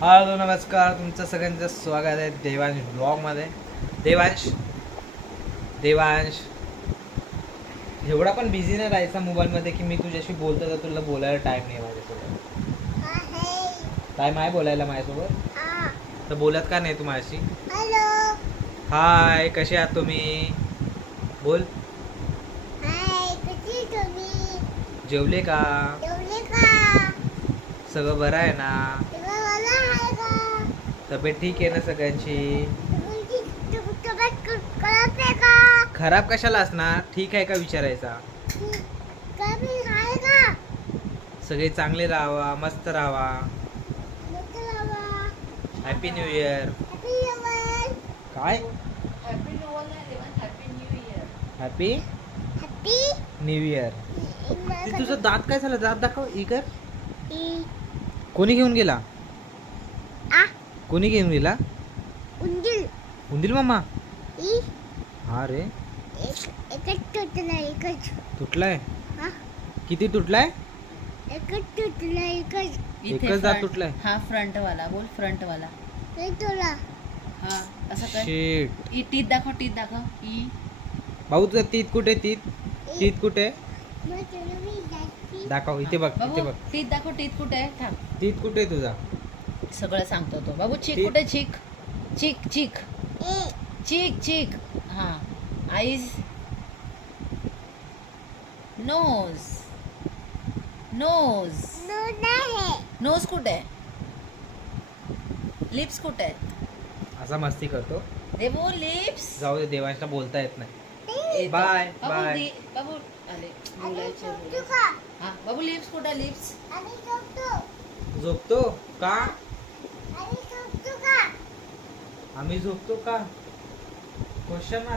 Hello नमस्कार, तुमचं सगळ्यांचं स्वागत आहे देवांश ब्लॉगमध्ये. देवांश एवढा पण बिझी नाही राहायचा मोबाईलमध्ये की मी तुझ्याशी बोलतो तर तुला बोलायला टाईम नाही माझ्यासोबत. टाईम आहे बोलायला माझ्यासोबत? तर बोलत का नाही तू माझ्याशी? हॅलो हाय, कसे आहात तुम्ही? बोल. हाय, कशी तुम्ही? जेवले का? जेवले का? सगळं बरं आहे ना? सगळं बरं आहे का? तब्येत ठीक आहे ना सगळ्यांची? तुमची तब्येत खराब आहे का? खराब कशाला असणार, ठीक आहे का विचारायचा. कमी आहे का? सगळे चांगले राहावा, मस्त राहावा. मस्त राहा. Happy new year. Happy new year. काय happy new year. Happy happy new year. ते तुझं दात काय झालं? दात दाखव. ई कर. ई कोणी घेऊन गेला? आ कोणी घेऊन गेला? उंदीर. उंदीर मामा? ई हा रे. एकच तुटला एकच. तुटलाय? हा किती तुटलाय? एकच तुटला एकच. एकच दात तुटलाय? हा फ्रंट वाला बोल, फ्रंट वाला. नाही तुला. हा असं कर. शिट. ई टीथ दाखव. ई भाऊ तुझा तीत कुठे? तीत कुठे? मग तुला मी जास्ती दाखव. इथे बघ, इथे बाबू बघ. टीथ दाखव. टीथ कुठे आहे? थांब, तीत कुठे तुझा? सगळं सांगतो तो. बाबू चीक Teeth. कुठे? चीक चीक चीक ए चीक चीक. हा आईज. नोज नोज नो नाही. नोज कुठे आहे? लिप्स कुठे आहेत? असा मस्ती करतो. देवो लिप्स. जाऊ दे, देवांशला बोलता येत नाही. येतो. बाय, बाबू बाय. बाबू आले आणि बोलायचे झोपतो बोलायचे. का? हा बाबू लिप्स कुठे? लिप्स आणि झोपतो. झोपतो का? आणि झोपतो का? आम्ही झोपतो का? क्वेश्चन